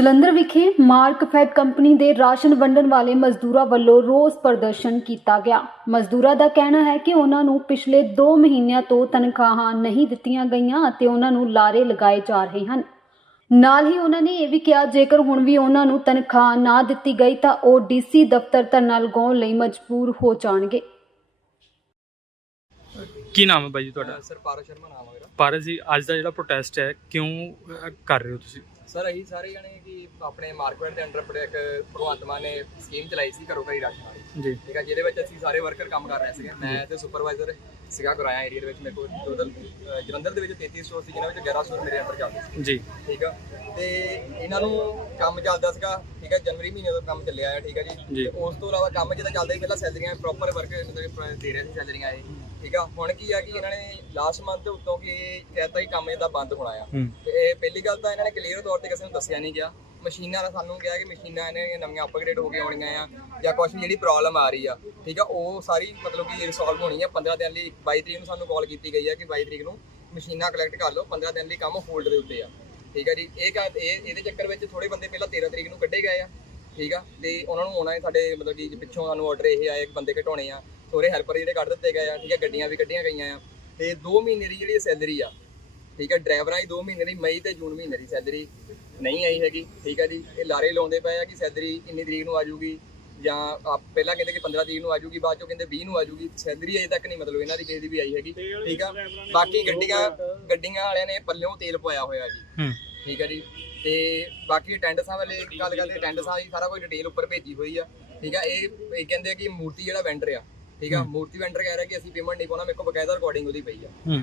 ਜਲੰਧਰ ਵਿਖੇ Markfed company ਦੇ ration ਵੰਡਣ ਵਾਲੇ ਮਜ਼ਦੂਰਾਂ ਵੱਲੋਂ ਰੋਸ ਪ੍ਰਦਰਸ਼ਨ ਕੀਤਾ ਗਿਆ। ਮਜ਼ਦੂਰਾਂ ਦਾ ਕਹਿਣਾ ਹੈ ਕਿ ਉਹਨਾਂ ਨੂੰ ਪਿਛਲੇ 2 ਮਹੀਨਿਆਂ ਤੋਂ ਤਨਖਾਹਾਂ ਨਹੀਂ ਦਿੱਤੀਆਂ ਗਈਆਂ ਅਤੇ ਉਹਨਾਂ ਨੂੰ ਲਾਰੇ ਲਗਾਏ ਜਾ ਰਹੇ ਹਨ। ਨਾਲ ਹੀ ਉਹਨਾਂ ਨੇ ਇਹ ਵੀ ਕਿਹਾ, ਜੇਕਰ ਹੁਣ ਵੀ ਉਹਨਾਂ ਨੂੰ ਤਨਖਾਹ ਨਾ ਦਿੱਤੀ ਗਈ ਤਾਂ ਉਹ ਡੀਸੀ ਦਫ਼ਤਰ ਧਰਨਾ ਲਗਾਉਣ ਲਈ ਮਜਬੂਰ ਹੋ ਜਾਣਗੇ। ਕੀ ਨਾਮ ਹੈ ਬਾਈ ਜੀ ਤੁਹਾਡਾ? ਸਰ ਪਾਰੋ ਸ਼ਰਮਾ ਨਾਮ ਹੈ ਮੇਰਾ। ਪਾਰਸ ਜੀ ਅੱਜ ਦਾ ਜਿਹੜਾ ਪ੍ਰੋਟੈਸਟ ਹੈ ਕਿਉਂ ਅਹ, ਕਰ ਰਹੇ ਹੋ ਤੁਸੀਂ? ਸਰ ਅਸੀਂ ਸਾਰੇ ਜਣੇ ਕਿ ਆਪਣੇ ਮਾਰਕੀਟ ਦੇ ਅੰਡਰ ਇੱਕ ਭਗਵੰਤ ਮਾਨ ਨੇ ਸਕੀਮ ਚਲਾਈ ਸੀ ਘਰੋਂ ਘਰੀ ਰਾਸ਼ਨ ਵਾਲੀ। ਜੀ। ਠੀਕ ਹੈ ਜਿਹਦੇ ਵਿੱਚ ਅਸੀਂ ਸਾਰੇ ਵਰਕਰ ਕੰਮ ਕਰ ਰਹੇ ਸੀਗੇ। ਮੈਂ ਤੇ ਸੁਪਰਵਾਈਜ਼ਰ ਸੀਗਾ ਗੁਰਾਇਆ ਏਰੀਆ ਦੇ ਵਿੱਚ ਮੇਰੇ ਕੋਲ ਟੋਟਲ ਜਲੰਧਰ ਦੇ ਵਿੱਚ 33 ਸਟੋਰ ਸੀ ਜਿਨ੍ਹਾਂ ਵਿੱਚ 11 ਸਟੋਰ ਮੇਰੇ ਅੰਡਰ ਚੱਲਦੇ ਸੀ। ਜੀ। ਠੀਕ ਆ ਤੇ ਇਹਨਾਂ ਨੂੰ ਕੰਮ ਚੱਲਦਾ ਸੀਗਾ ਠੀਕ ਹੈ ਜਨਵਰੀ ਮਹੀਨੇ ਤੋਂ ਕੰਮ ਚੱਲਿਆ ਹੈ ਠੀਕ ਹੈ ਜੀ। ਜੀ। ਤੇ ਉਸ ਤੋਂ ਇਲਾਵਾ ਕੰਮ ਜਿਹਦਾ ਚੱਲਦਾ ਸੀ ਪਹਿਲਾਂ ਸੈਲਰੀਆਂ ਪ੍ਰੋਪਰ ਵਰਕ ਦੇ ਰਹੇ ਸੀ ਸੈਲਰੀਆਂ ਇਹ। ਠੀਕ ਆ ਹੁਣ ਕੀ ਆ ਕਿ ਇਹਨਾਂ ਨੇ ਲਾਸਟ ਮੰਥ ਦੇ ਉੱਤੋਂ ਕਿ ਕਹਿਤਾ ਹੀ ਕੰਮ ਇਹਦਾ ਬੰਦ ਹੋਣਾ ਆ। ਤੇ ਇਹ ਪਹਿਲੀ ਗੱਲ ਤਾਂ ਇਹਨਾਂ ਨੇ ਕਲੀਅਰ ਤੌਰ ਤੇ ਕਿਸੇ ਨੂੰ ਦੱਸਿਆ ਨਹੀਂ ਗਿਆ। ਮਸ਼ੀਨਾਂ ਦਾ ਸਾਨੂੰ ਕਿਹਾ ਕਿ ਮਸ਼ੀਨਾਂ ਇਹਨੇ ਨਵੀਆਂ ਅਪਗ੍ਰੇਡ ਹੋ ਕੇ ਆਉਣੀਆਂ ਆ ਜਾਂ ਕੁਝ ਜਿਹੜੀ ਪ੍ਰੋਬਲਮ ਆ ਰਹੀ ਆ ਠੀਕ ਆ ਉਹ ਸਾਰੀ ਮਤਲਬ ਕਿ ਰਿਸੋਲਵ ਹੋਣੀ ਆ। 15 ਦਿਨ ਲਈ 22 ਤਰੀਕ ਨੂੰ ਸਾਨੂੰ ਕਾਲ ਕੀਤੀ ਗਈ ਆ ਕਿ 22 ਤਰੀਕ ਨੂੰ ਮਸ਼ੀਨਾਂ ਕਲੈਕਟ ਕਰ ਲਓ 15 ਦਿਨ ਲਈ ਕੰਮ ਹੋਲਡ ਦੇ ਉੱਤੇ ਆ। ਠੀਕ ਆ ਜੀ ਇਹ ਇਹਦੇ ਚੱਕਰ ਵਿੱਚ ਥੋੜੇ ਬੰਦੇ ਪਹਿਲਾਂ 13 ਤਰੀਕ ਨੂੰ ਕੱਢੇ ਗਏ ਆ ਠੀਕ ਆ ਤੇ ਉਹਨਾਂ ਨੂੰ ਆਉਣਾ ਹੈ ਸਾਡੇ ਮਤਲਬ ਕਿ ਪਿੱਛੋਂ ਸਾਨੂੰ ਆਰਡਰ ਇਹ ਆਏ ਕਿ ਬੰਦੇ ਘਟਾਉਣੇ ਆ। ਥੋੜੇ ਹੈਲਪਰ ਜਿਹੜੇ ਕੱਢ ਦਿੱਤੇ ਗਏ ਆ ਠੀਕ ਆ ਗੱਡੀਆਂ ਵੀ ਕੱਢੀਆਂ ਗਈਆਂ ਆ। ਤੇ 2 ਮਹੀਨੇ ਦੀ ਜਿਹੜੀ ਸੈਲਰੀ ਆ ਠੀਕ ਹੈ ਡਰਾਈਵਰਾਂ ਦੀ 2 ਮਹੀਨੇ ਦੀ ਮਈ ਤੇ ਜੂਨ ਮਹੀਨੇ ਦੀ ਸੈਲਰੀ ਨਹੀਂ ਆਈ ਹੈਗੀ ਠੀਕ ਹੈ ਜੀ। ਇਹ ਲਾਰੇ ਲਾਉਂਦੇ ਪਏ ਆ ਕਿ ਸੈਲਰੀ ਇੰਨੀ ਤਰੀਕ ਨੂੰ ਆ ਜਾਊਗੀ ਜਾਂ ਆਪ ਪਹਿਲਾਂ ਕਹਿੰਦੇ ਕਿ 15 ਤਰੀਕ ਨੂੰ ਆ ਜਾਊਗੀ ਬਾਅਦ ਚੋਂ ਕਹਿੰਦੇ 20 ਨੂੰ ਆ ਜਾਊਗੀ ਸੈਲਰੀ ਅਜੇ ਤੱਕ ਨਹੀਂ ਮਤਲਬ ਇਹਨਾਂ ਦੀ ਕਿਸੇ ਦੀ ਵੀ ਆਈ ਹੈਗੀ ਠੀਕ ਆ। ਬਾਕੀ ਗੱਡੀਆਂ ਗੱਡੀਆਂ ਵਾਲਿਆਂ ਨੇ ਪੱਲਿਓਂ ਤੇਲ ਪਵਾਇਆ ਹੋਇਆ ਜੀ। ਹੂੰ। ਠੀਕ ਹੈ ਜੀ। ਤੇ ਬਾਕੀ ਅਟੈਂਡੈਂਸਾਂ ਵਾਲੇ ਗੱਲ ਕਰਦੇ ਅਟੈਂਡੈਂਸਾਂ ਦੀ ਸਾਰਾ ਕੁਝ ਡਿਟੇਲ ਉੱਪਰ ਭੇਜੀ ਹੋਈ ਆ। ਠੀਕ ਆ ਇਹ ਇਹ ਕਹਿੰਦੇ ਆ ਕਿ ਮੂਰਤੀ ਜਿਹੜਾ ਵੈਂਡਰ ਆ ਠੀਕ ਆ ਮੂਰਤੀ ਵੈਂਡਰ ਕਹਿ ਰਿਹਾ ਕਿ ਅਸੀਂ ਪੇਮੈਂਟ ਨਹੀਂ ਪਾਉਣਾ ਮੇਰੇ ਕੋਲ ਬਕਾਇਦਾ ਰਿਕਾਰਡਿੰਗ ਉਹਦੀ ਪਈ ਆ।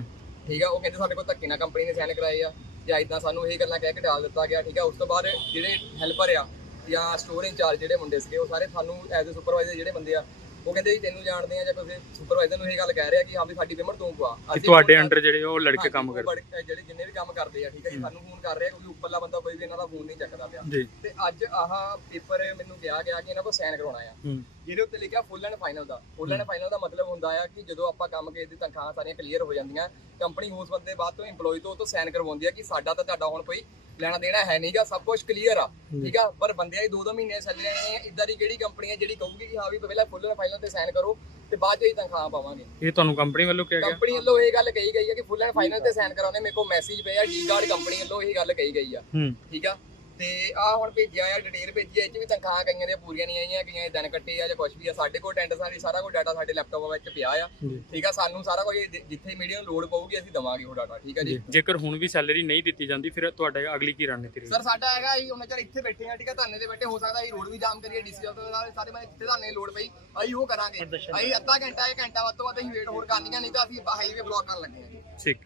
ਠੀਕ ਆ ਉਹ ਕਹਿੰਦੇ ਸਾਡੇ ਕੋਲ ਧੱਕੇ ਨਾਲ ਕੰਪਨੀ ਨੇ ਸਾਈਨ ਕਰਾਏ ਆ ਜਾਂ ਇਦਾਂ ਸਾਨੂੰ ਇਹ ਗੱਲਾਂ ਕਹਿ ਕੇ ਟਾਲ ਦਿੱਤਾ ਗਿਆ ਠੀਕ ਆ ਉਸ ਤੋਂ ਬਾਅਦ ਜਿਹੜੇ ਹੈਲਪਰ ਆ ਜਾਂ ਸਟੋਰ ਇੰਚਾਰਜ ਜਿਹੜੇ ਮੁੰਡੇ ਸੀਗੇ ਉਹ ਸਾਰੇ ਸਾਨੂੰ ਐਜ਼ ਅ ਸੁਪਰਵਾਈਜ਼ਰ ਜਿਹੜੇ ਬੰਦੇ ਆ ਉਹ ਕਹਿੰਦੇ ਜੀ ਤੈਨੂੰ ਜਾਣਦੇ ਆ ਜਾਂ ਕੋਈ ਸੁਪਰਵਾਈਜ਼ਰ ਨੂੰ ਇਹ ਗੱਲ ਕਹਿ ਰਿਹਾ ਕਿ ਹਾਂ ਵੀ ਸਾਡੀ ਪੇਮੈਂਟ ਤੂੰ ਪਵਾ। ਕਿ ਅਸੀਂ ਤੁਹਾਡੇ ਅੰਡਰ ਜਿਹੜੇ ਉਹ ਲੜਕੇ ਕੰਮ ਕਰਦੇ। ਜਿਹੜੇ ਜਿੰਨੇ ਵੀ ਕੰਮ ਕਰਦੇ ਆ ਠੀਕ ਹੈ ਜੀ ਸਾਨੂੰ ਫੋਨ ਕਰ ਰਿਹਾ ਕਿਉਂਕਿ ਉੱਪਰਲਾ ਬੰਦਾ ਕੋਈ ਵੀ ਇਹਨਾਂ ਦਾ ਫੋਨ ਨਹੀਂ ਚੱਕਦਾ ਪਿਆ। ਤੇ ਅੱਜ ਆਹ ਪੇਪਰ ਮੈਨੂੰ ਕਿਹਾ ਗਿਆ ਕਿ ਇਹਨਾਂ ਕੋਲ ਸਾਈਨ ਕਰਾਉਣਾ ਆ। ਜਿਹਦੇ ਉੱਤੇ ਲਿਖਿਆ ਫੁੱਲ ਐਂਡ ਫਾਈਨਲ ਦਾ। ਫੁੱਲ ਐਂਡ ਫਾਈਨਲ ਦਾ ਮਤਲਬ ਹੁੰਦਾ ਆ ਕਿ ਜਦੋਂ ਆਪਾਂ ਕੰਮ ਕਿਸੇ ਦੀ ਤਨਖਾਹਾਂ ਸਾਰੀਆਂ ਕਲੀਅਰ ਹੋ ਜਾਂਦੀਆਂ ਕੰਪਨੀ ਉਸ ਬੰਦੇ ਬਾਅਦ ਤੋਂ EMPLOYE ਤੋਂ ਉਹ ਤੋਂ ਸਾਈਨ ਕਰਵਾਉਂਦੀ ਆ ਕਿ ਸਾਡਾ ਤਾਂ ਤੁਹਾਡਾ ਹੁਣ ਕੋਈ ਲੈਣਾ ਦੇਣਾ ਹੈ ਨਹੀਂਗਾ ਸਭ ਕੁਝ ਕਲੀਅਰ ਆ ਠੀਕ ਆ? ਪਰ ਬੰਦਿਆਂ ਦੀ ਦੋ ਦੋ ਮਹੀਨੇ ਸੈਲਰੀ ਨੇ ਇਦਾਂ ਦੀ ਕਿਹੜੀ ਕੰਪਨੀ ਹੈ ਜਿਹੜੀ ਕਹੂਗੀ ਕਿ ਹਾਂ ਵੀ ਪਹਿਲਾਂ ਫੁੱਲ ਐਂਡ ਫਾਈਨਲ ਤੇ ਸਾਈਨ ਕਰੋ ਤੇ ਬਾਅਦ ਚ ਹੀ ਤਨਖਾਹਾਂ ਪਾਵਾਂਗੇ। ਇਹ ਤੁਹਾਨੂੰ ਕੰਪਨੀ ਵੱਲੋਂ ਕਿਹਾ ਗਿਆ? ਕੰਪਨੀ ਵੱਲੋਂ ਇਹ ਗੱਲ ਕਹੀ ਗਈ ਹੈ ਕਿ ਫੁੱਲ ਐਂਡ ਫਾਈਨਲ ਤੇ ਸਾਈਨ ਕਰਾਉਣੇ ਮੇਰੇ ਕੋਲ ਮੈਸੇਜ ਪਿਆ ਡੀ ਗਾਰਡ ਕੰਪਨੀ ਵੱਲੋਂ ਇਹ ਗੱਲ ਕਹੀ ਗਈ ਆ। ਹੂੰ। ਠੀਕ ਆ? ਤੇ ਆ ਹੁਣ ਭੇਜਿਆ ਆ ਡਿਟੇਲ ਭੇਜੀ ਆ ਇਹ ਚ ਵੀ ਤਨਖਾਹਾਂ ਕਈਆਂ ਦੀਆਂ ਪੂਰੀਆਂ ਨਹੀਂ ਆਈਆਂ ਕਈਆਂ ਦੇ ਦਿਨ ਕੱਟੇ ਆ ਜਾਂ ਕੁਝ ਵੀ ਆ ਸਾਡੇ ਕੋਲ ਅਟੈਂਡੈਂਸ ਵਾਲੀ ਸਾਰਾ ਕੁਝ ਡਾਟਾ ਸਾਡੇ ਲੈਪਟਾਪ ਵਿੱਚ ਪਿਆ ਆ। ਠੀਕ ਆ ਸਾਨੂੰ ਸਾਰਾ ਕੁਝ ਜਿ- ਜਿੱਥੇ ਮੀਡੀਆ ਨੂੰ ਲੋਡ ਪਊਗੀ ਅਸੀਂ ਦਵਾਂਗੇ ਉਹ ਡਾਟਾ ਠੀਕ ਆ ਜੀ। ਜੇਕਰ ਹੁਣ ਵੀ ਸੈਲਰੀ ਨਹੀਂ ਦਿੱਤੀ ਜਾਂਦੀ ਫਿਰ ਤੁਹਾਡੇ ਅਗਲੀ ਕੀ ਰਣਨੀਤੀ ਰਹੇਗੀ? ਸਰ ਸਾਡਾ ਹੈਗਾ ਅਸੀਂ ਉਹਨਾਂ ਚਿਰ ਇੱਥੇ ਬੈਠੇ ਆ ਠੀਕ ਆ ਧਰਨੇ ਤੇ ਬੈਠੇ ਹੋ ਸਕਦਾ ਅਸੀਂ ਰੋਡ ਵੀ ਜਾਮ ਕਰੀਏ ਡੀਸੀ ਤੋਂ ਸਾਰੇ ਮੈਂ ਜਿੱਥੇ ਧਰਨੇ ਦੀ ਲੋਡ ਪਈ ਅਸੀਂ ਉਹ ਕਰਾਂਗੇ। ਅਸੀਂ ਅੱਧਾ ਘੰਟਾ ਇੱਕ ਘੰਟਾ ਵੱਧ ਤੋਂ ਵੱਧ ਅਸੀਂ ਵੇਟ ਹੋਰ ਕਰਨੀਆਂ ਨਹੀਂ ਤਾਂ ਅਸੀਂ ਹਾਈਵੇ ਬਲੌਕ ਕਰਨ ਲੱਗੇ ਆ ਜੀ। ਠੀਕ।